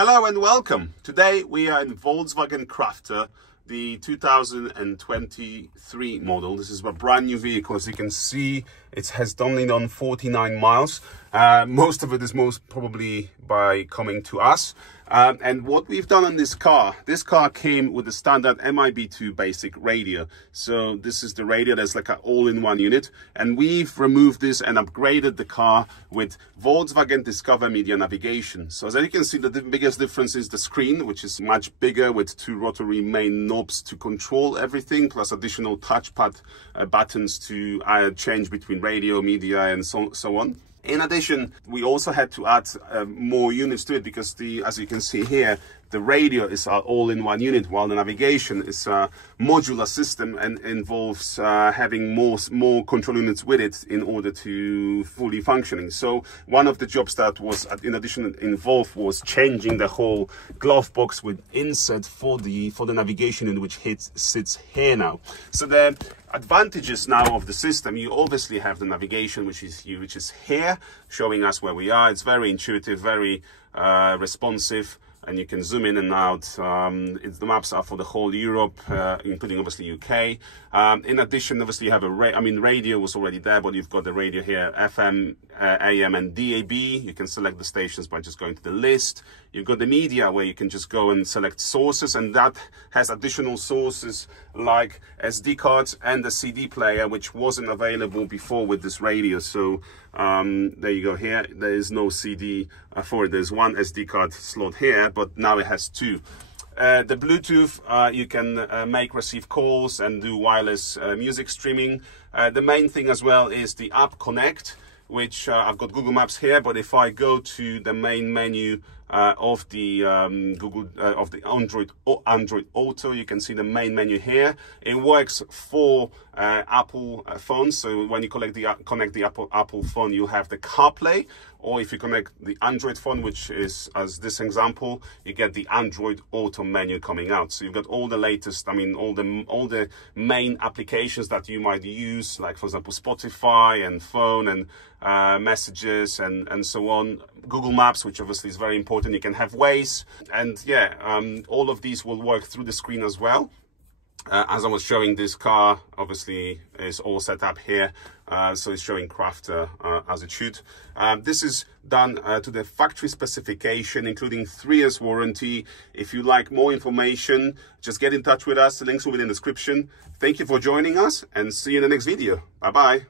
Hello and welcome. Today we are in Volkswagen Crafter, the 2023 model. This is a brand new vehicle. As you can see, it has only done 49 miles. Most of it is most probably by coming to us. And what we've done on this car came with the standard MIB2 basic radio. So this is the radio that's like an all-in-one unit. And we've removed this and upgraded the car with Volkswagen Discover Media Navigation. So as you can see, the biggest difference is the screen, which is much bigger with two rotary main knobs to control everything, plus additional touchpad buttons to change between radio, media, and so on. In addition, we also had to add more units to it because as you can see here, the radio is all-in-one unit, while the navigation is a modular system and involves having more control units with it in order to fully functioning. So one of the jobs that was in addition involved was changing the whole glove box with insert for the navigation in which sits here now. So the advantages now of the system, you obviously have the navigation which is here showing us where we are. It's very intuitive, very responsive, and you can zoom in and out. The maps are for the whole Europe, including obviously UK. In addition, obviously you have radio was already there, but you've got the radio here, FM, AM and DAB. You can select the stations by just going to the list. You've got the media where you can just go and select sources, and that has additional sources like SD cards and the CD player, which wasn't available before with this radio. So there you go. Here there is no CD for it. There's one SD card slot here, but now it has two. The Bluetooth, you can receive calls and do wireless music streaming. The main thing as well is the App Connect, which I've got Google Maps here, but if I go to the main menu of the Android Auto, you can see the main menu here. It works for Apple phones, so when you connect the Apple phone, you have the CarPlay, or if you connect the Android phone, which is as this example, you get the Android Auto menu coming out. So you've got all the latest, all the main applications that you might use, like for example Spotify and phone and messages and so on. Google Maps, which obviously is very important. You can have Waze, and yeah, all of these will work through the screen as well. As I was showing, this car obviously is all set up here, so it's showing Crafter as it should. This is done to the factory specification, including 3 years warranty. If you like more information, just get in touch with us. The links will be in the description. Thank you for joining us, and see you in the next video. Bye bye.